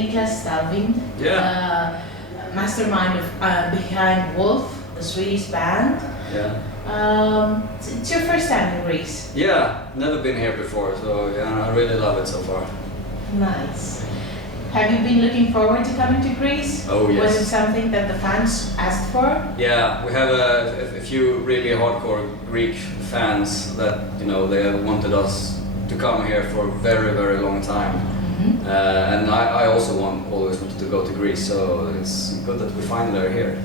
Niklas Stalvind, mastermind behind Wolf, the Swedish band. It's your first time in Greece. Yeah, never been here before, so yeah, I really love it so far. Nice. Have you been looking forward to coming to Greece? Oh yes. Was it something that the fans asked for? Yeah, we have a few really hardcore Greek fans that they have wanted us to come here for a very, very long time. And I also always wanted to go to Greece, so it's good that we finally are here.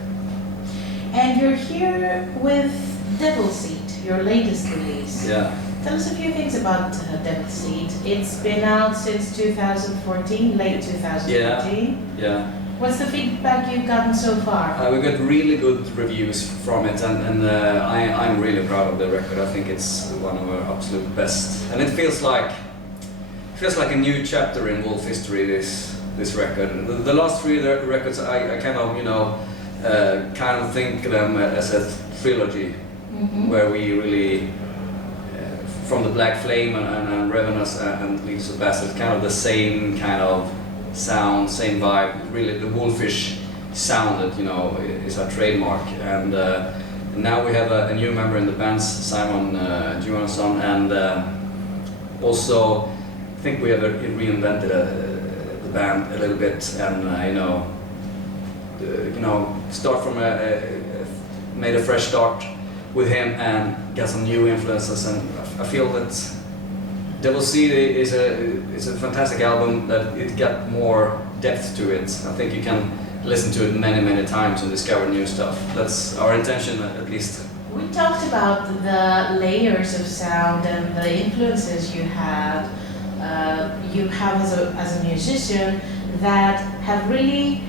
And you're here with Devil Seed, your latest release. Yeah. Tell us a few things about Devil Seed. It's been out since 2014, late 2014. Yeah. What's the feedback you've gotten so far? We got really good reviews from it, and I'm really proud of the record. I think it's one of our absolute best, and it feels like a new chapter in Wolf history. This record. The last three records, I kind of think of them as a trilogy, where we really, from the Black Flame and Revenus and Leaves of Bastards, kind of the same kind of sound, same vibe. Really, the wolfish sound that is our trademark. And now we have a new member in the band, Simon Johansson, and also I think we have reinvented the band a little bit, and start from made a fresh start with him and got some new influences, and I feel that Devil Seed is a fantastic album, that it got more depth to it. I think you can listen to it many times and discover new stuff. That's our intention, at least. We talked about the layers of sound and the influences you have as a musician that have really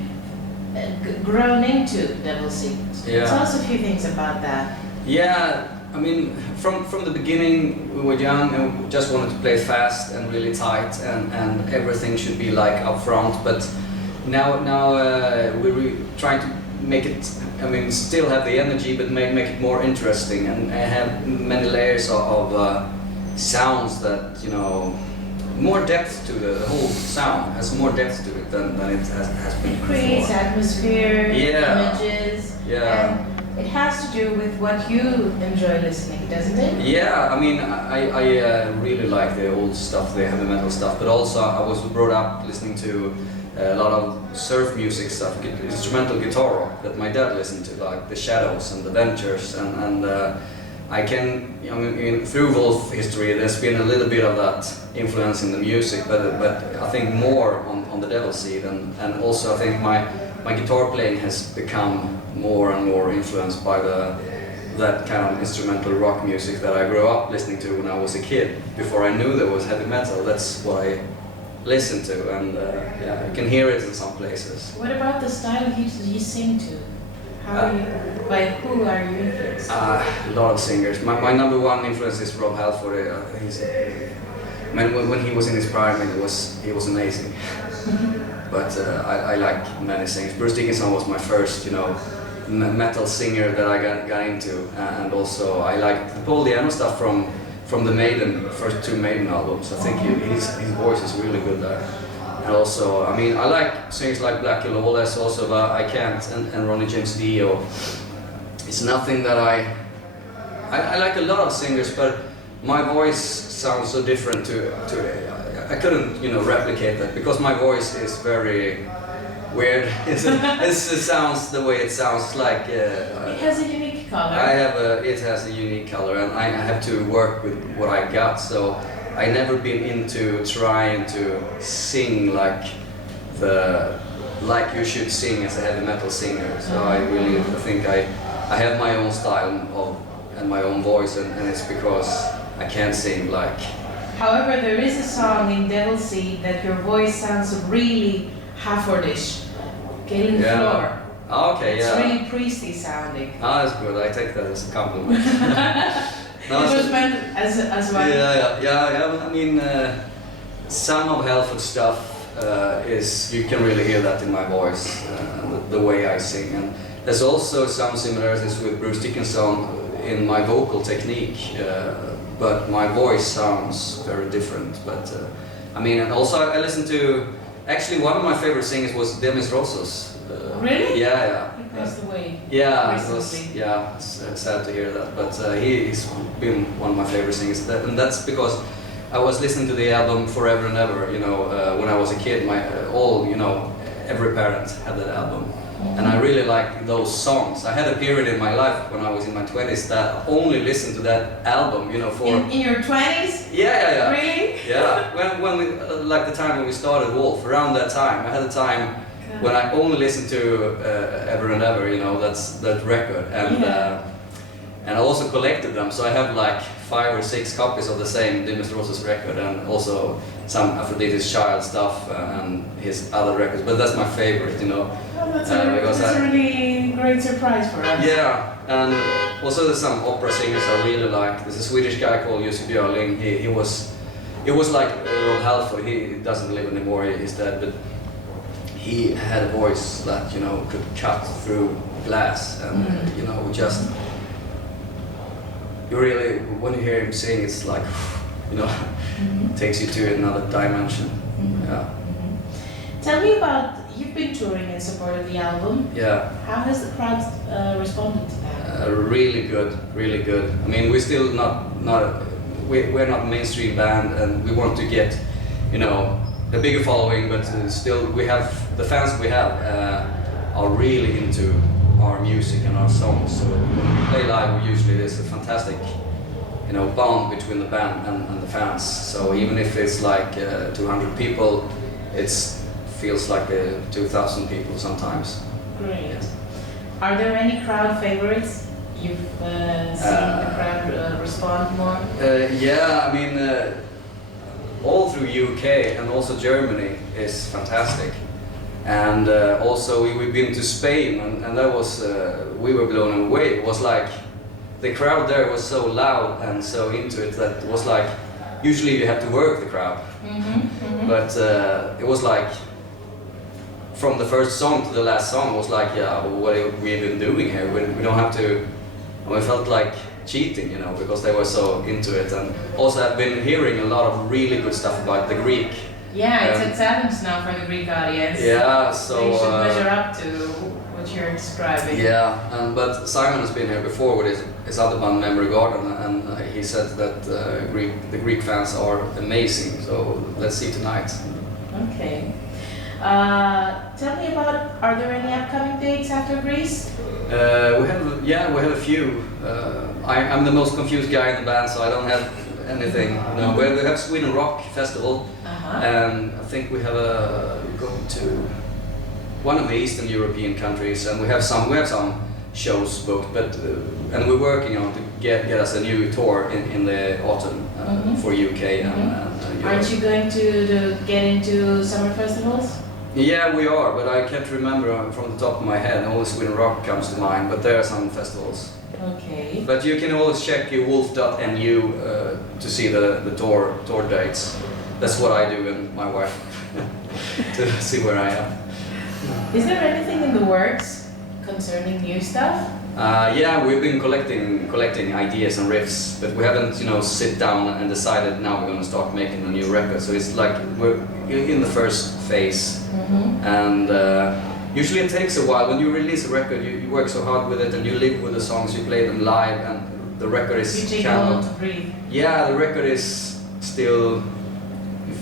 grown into Devil Seed. Yeah. Tell us a few things about that. Yeah, I mean, from the beginning we were young and we just wanted to play fast and really tight, and everything should be like up front. But now we're trying to make it. I mean, still have the energy, but make it more interesting and have many layers of sounds that more depth to the whole sound. Has more depth to it than it has been before. It creates atmosphere, images, and it has to do with what you enjoy listening, doesn't it? Yeah, I mean, I really like the old stuff, the heavy metal stuff, but also I was brought up listening to a lot of surf music stuff, instrumental Kyttaro that my dad listened to, like the Shadows and the Ventures, and I can, through Wolf history, there's been a little bit of that influence in the music, but I think more on the Devil Seed, and also I think my guitar playing has become more and more influenced by that kind of instrumental rock music that I grew up listening to when I was a kid. Before I knew there was heavy metal, that's what I listened to, and you can hear it in some places. What about the style you sing to? By who are you influenced? A lot of singers. My number one influence is Rob Halford. When he was in his prime, he was amazing. But I like many singers. Bruce Dickinson was my first, metal singer that I got into, and also I like the Paul Di'Anno stuff from the Maiden, first two Maiden albums. I think his voice is really good there. And also, I mean, I like singers like Blackie Lawless, also, but I can't, and Ronnie James Dio. It's nothing that I like a lot of singers, but my voice sounds so different to I couldn't, replicate that, because my voice is very weird. It sounds the way it sounds, like. It has a unique color. It has a unique color, and I have to work with what I got. So I never been into trying to sing like you should sing as a heavy metal singer. So I think I have my own style and my own voice, and it's because I can't sing like. However, there is a song in Devil Seed that your voice sounds really Halfordish, Killing Floor. Okay, it's really priestly sounding. That's good. I take that as a compliment. It was meant as well. Yeah. I mean, some of Halford stuff is, you can really hear that in my voice, the way I sing. And there's also some similarities with Bruce Dickinson in my vocal technique, but my voice sounds very different. But I mean, and also I listen to Actually, one of my favorite singers was Demis Roussos. Really? Yeah. He passed away. Yeah, recently. it's sad to hear that, but he's been one of my favorite singers, and that's because I was listening to the album Forever and Ever, when I was a kid. Every parent had that album, and I really liked those songs. I had a period in my life when I was in my 20s that only listened to that album, for... In your 20s? Yeah. Really? Yeah, when we, like the time when we started Wolf, around that time, I had a time when I only listened to Ever and Ever, that record, and I also collected them, so I have like 5 or 6 copies of the same Demis Roussos record, and also some Aphrodite's Child stuff and his other records, but that's my favorite, Oh, that's a really great surprise for us. Yeah, and also there's some opera singers I really like. There's a Swedish guy called Jussi Björling. He was like Rob Halford. He doesn't live anymore, he's dead, but he had a voice that, could cut through glass, and just... You really, when you hear him sing, it's like, takes you to another dimension. Yeah. Tell me about, you've been touring in support of the album. Yeah. How has the crowd responded to that? Really good, really good. I mean, we're still we're not a mainstream band, and we want to get, a bigger following, but still we have, the fans we have are really into our music and our songs. So when we play live, usually there's a fantastic, bond between the band and the fans. So even if it's like 200 people, it feels like 2,000 people sometimes. Great. Yeah. Are there any crowd favorites you've seen the crowd respond more? Yeah, I mean, all through UK and also Germany is fantastic. And also we've been to Spain, and that was, we were blown away. It was like, the crowd there was so loud and so into it that it was like, usually you have to work the crowd. But it was like, from the first song to the last song, it was like, yeah, what have we been doing here? We don't have to, and we felt like cheating, because they were so into it. And also I've been hearing a lot of really good stuff about the Greek. Yeah, it's at Athens now for the Greek audience. Yeah, so... you should measure up to what you're describing. Yeah, but Simon has been here before with his other band, Memory Garden, and he said that the Greek fans are amazing, so let's see tonight. Okay. Tell me about, are there any upcoming dates after Greece? We have a few. I'm the most confused guy in the band, so I don't have anything. No, we have Sweden Rock Festival, and I think we have going to one of the Eastern European countries, and we have some shows booked, but and we're working on to get us a new tour in the autumn for UK and Europe. Aren't you going to get into summer festivals? Yeah, we are, but I can't remember from the top of my head. Only Sweden Rock comes to mind, but there are some festivals. Okay. But you can always check wolf.nu to see the tour dates. That's what I do and my wife to see where I am. Is there anything in the works concerning new stuff? Yeah, we've been collecting ideas and riffs, but we haven't, sit down and decided now we're going to start making a new record. So it's like we're in the first phase, and usually it takes a while. When you release a record, you work so hard with it, and you live with the songs, you play them live, and the record is you take a while to breathe. Yeah, the record is still. You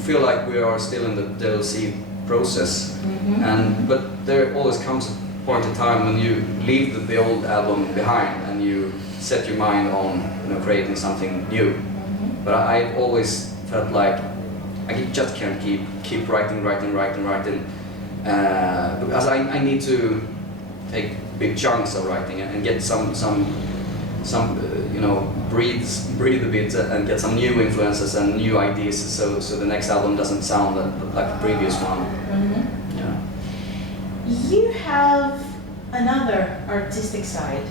feel like we are still in the DLC process, but there always comes a point in time when you leave the old album behind and you set your mind on creating something new. But I've always felt like I just can't keep writing because I need to take big chunks of writing and get some breathe a bit and get some new influences and new ideas, so the next album doesn't sound like the previous one. Yeah. You have another artistic side,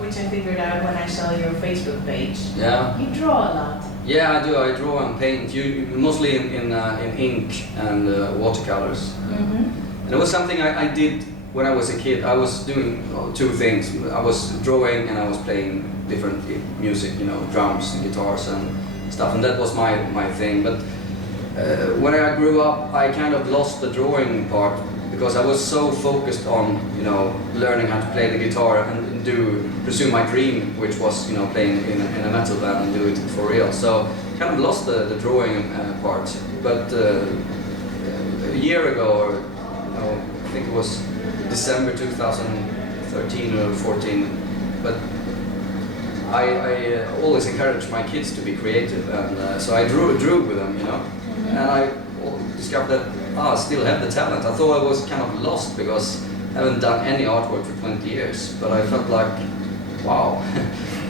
which I figured out when I saw your Facebook page. Yeah. You draw a lot. Yeah, I do. I draw and paint, mostly in ink and watercolors. And it was something I did when I was a kid. I was doing two things. I was drawing and I was playing different music, drums and guitars and stuff, and that was my thing. But when I grew up, I kind of lost the drawing part because I was so focused on, you know, learning how to play the guitar and pursue my dream, which was, you know, playing in a metal band and do it for real. So kind of lost the drawing part. But a year ago, or you know, I think it was December 2013 or 14, but I always encourage my kids to be creative, and so I drew with them, you know, and I discovered that I still have the talent. I thought I was kind of lost because I haven't done any artwork for 20 years, but I felt like, wow,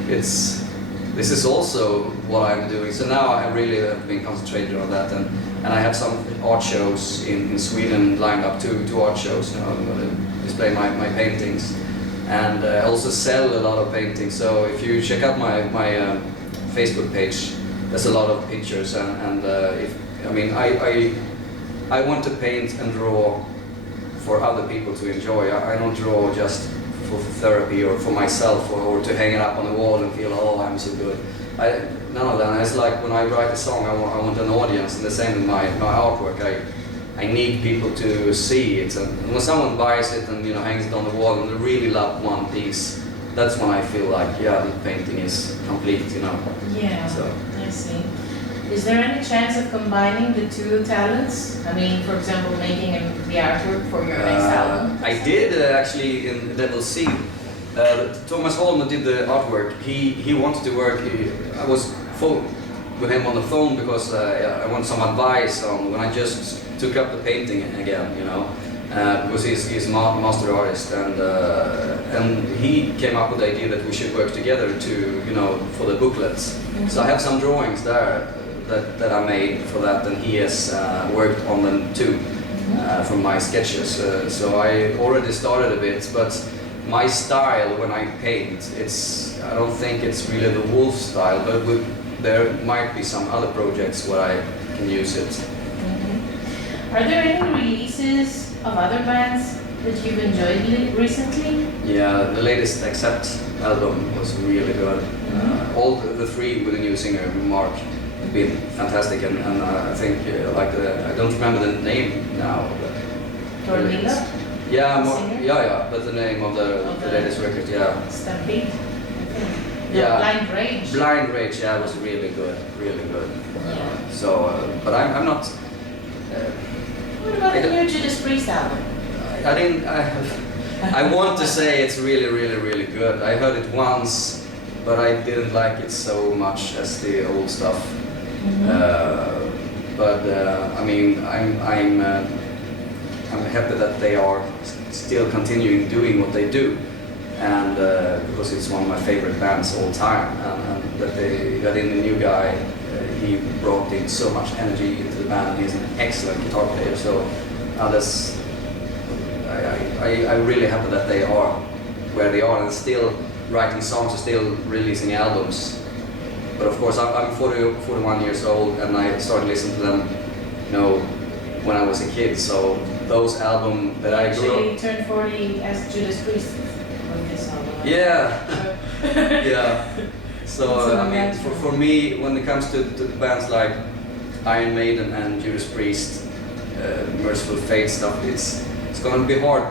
this is also what I'm doing. So now I really have been concentrated on that, and I have some art shows in Sweden lined up, two art shows now. I'm going to display my paintings. And I also sell a lot of paintings, so if you check out my Facebook page, there's a lot of pictures, and I want to paint and draw for other people to enjoy. I don't draw just for therapy or for myself or to hang it up on the wall and feel, oh, I'm so good. None of that. It's like when I write a song, I want an audience, and the same with my artwork. I need people to see it, and when someone buys it and, you know, hangs it on the wall and they really love one piece, that's when I feel like, yeah, the painting is complete, you know. Yeah, so. I see. Is there any chance of combining the two talents? I mean, for example, making the artwork for your next album? I did actually in Level C. Thomas Holm did the artwork. He wanted to work. I was with him on the phone because I want some advice on when I just took up the painting again, you know, because he's a master artist, and he came up with the idea that we should work together to, you know, for the booklets. Mm-hmm. So I have some drawings there that I made for that, and he has worked on them too, from my sketches. So I already started a bit, but my style when I paint, I don't think it's really the Wolf style, but there might be some other projects where I can use it. Mm-hmm. Are there any releases of other bands that you've enjoyed recently? Yeah, the latest Accept album was really good. Mm-hmm. All the three with the new singer, Mark, have been fantastic, and I think I don't remember the name now. Tornillo? Yeah, but the name of the latest record, yeah. Stampede? Yeah. Blind Rage? Blind Rage, yeah, was really good, really good. Yeah. But I'm not... what about the new Judas Priest album? I want to say it's really, really, really good. I heard it once, but I didn't like it so much as the old stuff. Mm-hmm. I mean, I'm happy that they are still continuing doing what they do, and because it's one of my favorite bands all time, and that they got in a new guy. He brought in so much energy into the band. He's an excellent guitar player. So I'm really happy that they are where they are and still writing songs and still releasing albums. But of course, I'm 41 years old, and I started listening to them, you know, when I was a kid. So those albums that I grew up... Actually turned 40 as Judas Priest on this album. Yeah. Yeah. So I mean, for me, when it comes to bands like Iron Maiden and Judas Priest, Merciful Fate stuff, it's going to be hard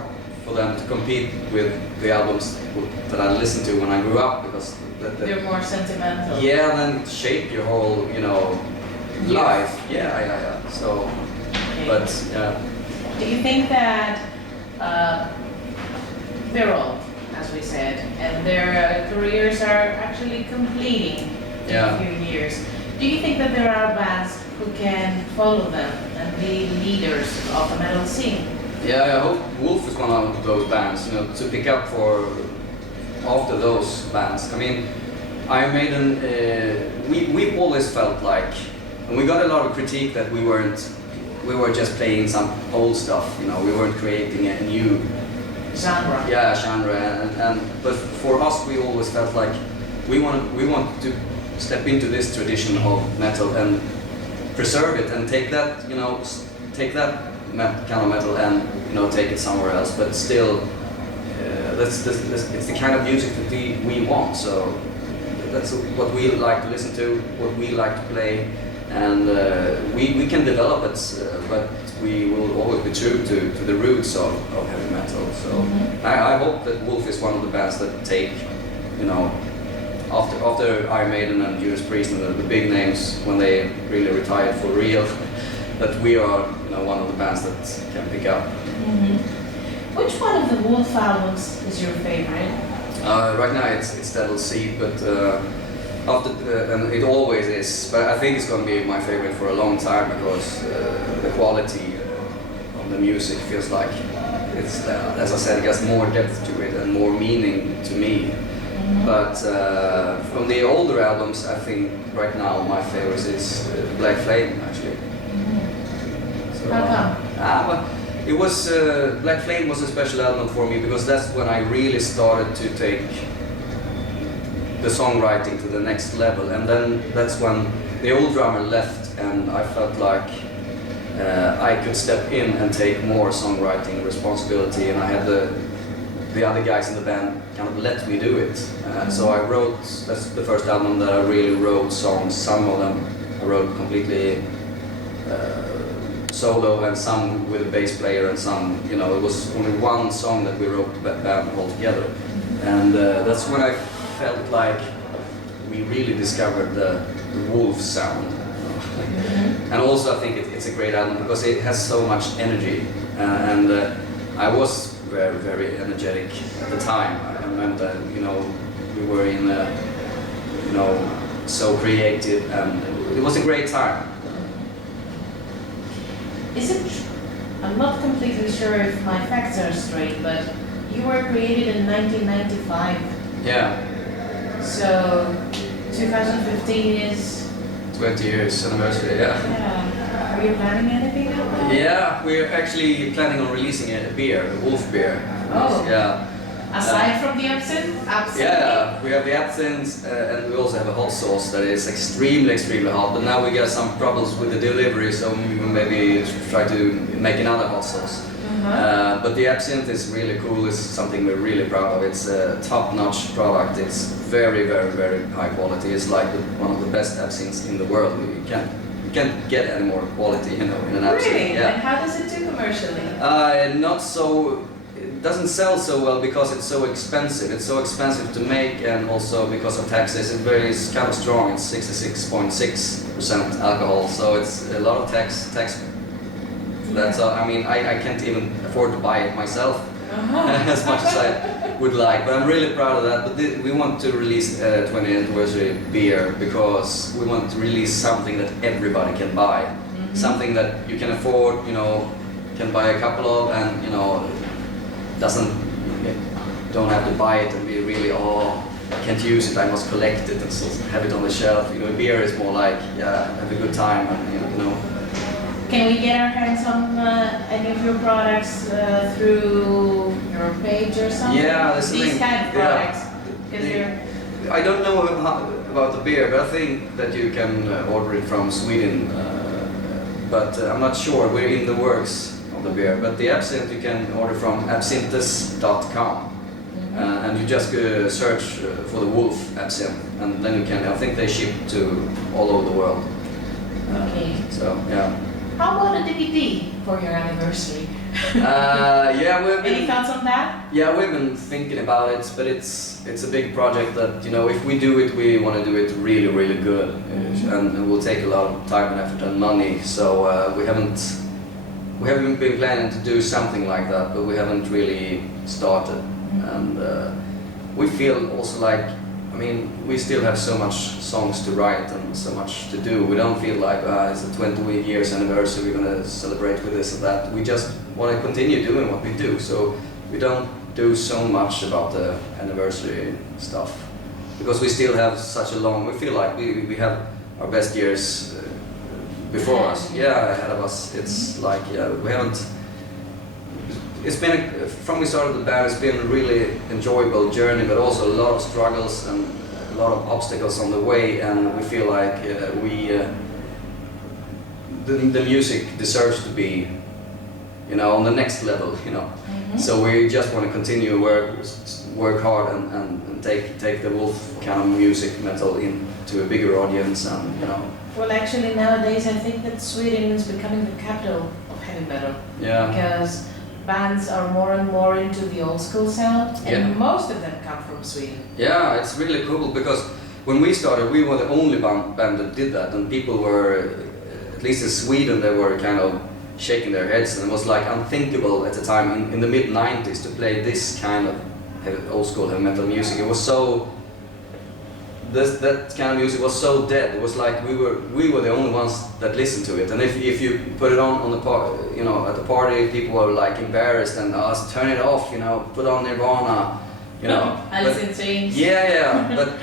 for them to compete with the albums that I listened to when I grew up, because they're more sentimental. Yeah, then shape your whole, you know, life. Yeah. So, okay. But yeah. Do you think that they're old, as we said, and their careers are actually completing in a few years? Do you think that there are bands who can follow them and be leaders of the metal scene? Yeah, I hope Wolf is one of those bands, you know, to pick up for after those bands. I mean, Iron Maiden, we've always felt like, and we got a lot of critique that we were just playing some old stuff, you know, we weren't creating a new genre. Yeah, genre, but for us, we always felt like we want to step into this tradition of metal and preserve it and take that, you know, kind of metal and, you know, take it somewhere else, but still, it's the kind of music that we want. So that's what we like to listen to, what we like to play, and we can develop it, but we will always be true to the roots of heavy metal. So I hope that Wolf is one of the bands that take, you know, after Iron Maiden and Judas Priest and the big names when they really retired for real, that we are, you know, one of the bands that can pick up. Which one of the Wolf albums is your favorite? Right now it's Devil's Seed, but and it always is. But I think it's going to be my favorite for a long time because the quality of the music feels like it's, as I said, it has more depth to it and more meaning to me. But from the older albums, I think right now my favorite is Black Flame, actually. So, How come? It was Black Flame was a special album for me because that's when I really started to take the songwriting to the next level, and then that's when the old drummer left, and I felt like I could step in and take more songwriting responsibility, and I had the other guys in the band kind of let me do it. So I wrote, that's the first album that I really wrote songs. Some of them I wrote completely solo, and some with a bass player, and some, you know, it was only one song that we wrote the band all together. And that's when I felt like we really discovered the Wolf sound. And also I think it's a great album because it has so much energy, and I was very, very energetic at the time. I remember that, you know, we were in, you know, so creative, and it was a great time. Is it, I'm not completely sure if my facts are straight, but you were created in 1995. Yeah. So 2015 is 20 years anniversary, yeah. Yeah. Are you planning anything like that? Yeah, we're actually planning on releasing a beer, a Wolf beer. Oh. Yeah. Aside from the absinthe? Yeah, we have the absinthe, and we also have a hot sauce that is extremely, extremely hot. But now we got some problems with the delivery, so we will maybe try to make another hot sauce. But the absinthe is really cool. It's something we're really proud of. It's a top-notch product. It's very, very, very high quality. It's like one of the best absinthes in the world. You can't get any more quality, you know, in an absinthe. Really? Yeah. And how does it do commercially? Not so. It doesn't sell so well because it's so expensive. It's so expensive to make, and also because of taxes. It's kind of strong. It's 66.6% alcohol, so it's a lot of tax. That's I mean, I can't even afford to buy it myself as much as I would like. But I'm really proud of that. But we want to release a 20th anniversary beer because we want to release something that everybody can buy, something that you can afford. You know, can buy a couple of, and you know, don't have to buy it and be really, oh, I can't use it, I must collect it and so have it on the shelf. You know, beer is more like, yeah, have a good time, and you know. Can we get our hands on any of your products through your page or something? Yeah, there's these kind of products. I don't know about the beer, but I think that you can order it from Sweden. But I'm not sure. We're in the works of the beer. But the absinthe you can order from Metalzone.gr. And you just search for the Wolf absinthe, and then you can. I think they ship to all over the world. Okay. So yeah. How about a DVD for your anniversary? Yeah, we've been. Any thoughts on that? Yeah, we've been thinking about it, but it's a big project that, you know, if we do it, we want to do it really, really good, and it will take a lot of time and effort and money. So we haven't been planning to do something like that, but we haven't really started. And we feel also like, I mean, we still have so much songs to write and so much to do. We don't feel like it's a 20 years anniversary, we're going to celebrate with this or that. We just want to continue doing what we do. So we don't do so much about the anniversary stuff, because we still have such a long, we feel like we have our best years before us. Yeah, ahead of us. It's like, yeah, we haven't. It's been, from we started the band, it's been a really enjoyable journey, but also a lot of struggles and a lot of obstacles on the way, and we feel like the music deserves to be you know, on the next level, you know. So we just want to continue work hard and take the Wolf kind of music metal into a bigger audience, and you know. Well, actually nowadays I think that Sweden is becoming the capital of heavy metal. Yeah. Because bands are more and more into the old school sound, and most of them come from Sweden. Yeah, it's really cool because when we started, we were the only band that did that, and people were, at least in Sweden, they were kind of shaking their heads, and it was like unthinkable at the time in the mid-90s to play this kind of old school heavy metal music. It was so, that kind of music was so dead. It was like we were the only ones that listened to it, and if you put it on the you know, at the party, people were like embarrassed and asked, turn it off, you know, put on Nirvana, you know. Alice in Chains. Yeah, but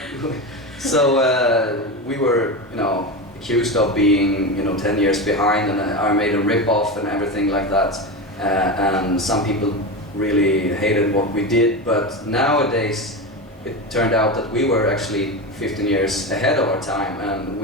so we were, you know, accused of being, you know, 10 years behind, and I made a rip-off and everything like that, and some people really hated what we did, but nowadays it turned out that we were actually 15 years ahead of our time, and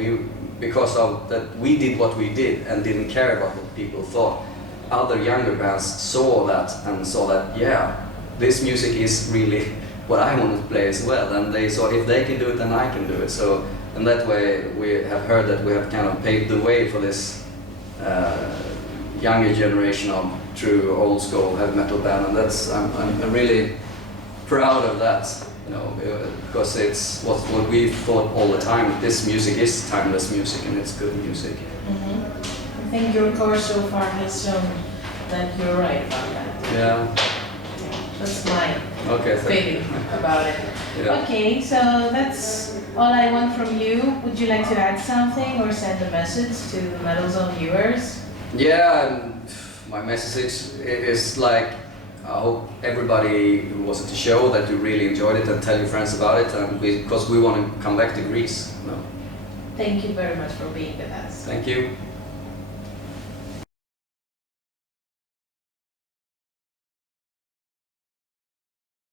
because of that we did what we did and didn't care about what people thought. Other younger bands saw that and saw that, yeah, this music is really what I want to play as well, and they saw if they can do it, then I can do it. So in that way, we have heard that we have kind of paved the way for this younger generation of true old school heavy metal band, and that's I'm really proud of that, you know, because it's what we thought all the time. This music is timeless music, and it's good music. I think your course so far has shown that you're right about that. Yeah. That's my feeling about it. Yeah. Okay, so that's all I want from you. Would you like to add something or send a message to the Metalzone viewers? Yeah, my message is like, I hope everybody who was at the show that you really enjoyed it, and tell your friends about it, and because we want to come back to Greece. No. Thank you very much for being with us. Thank you.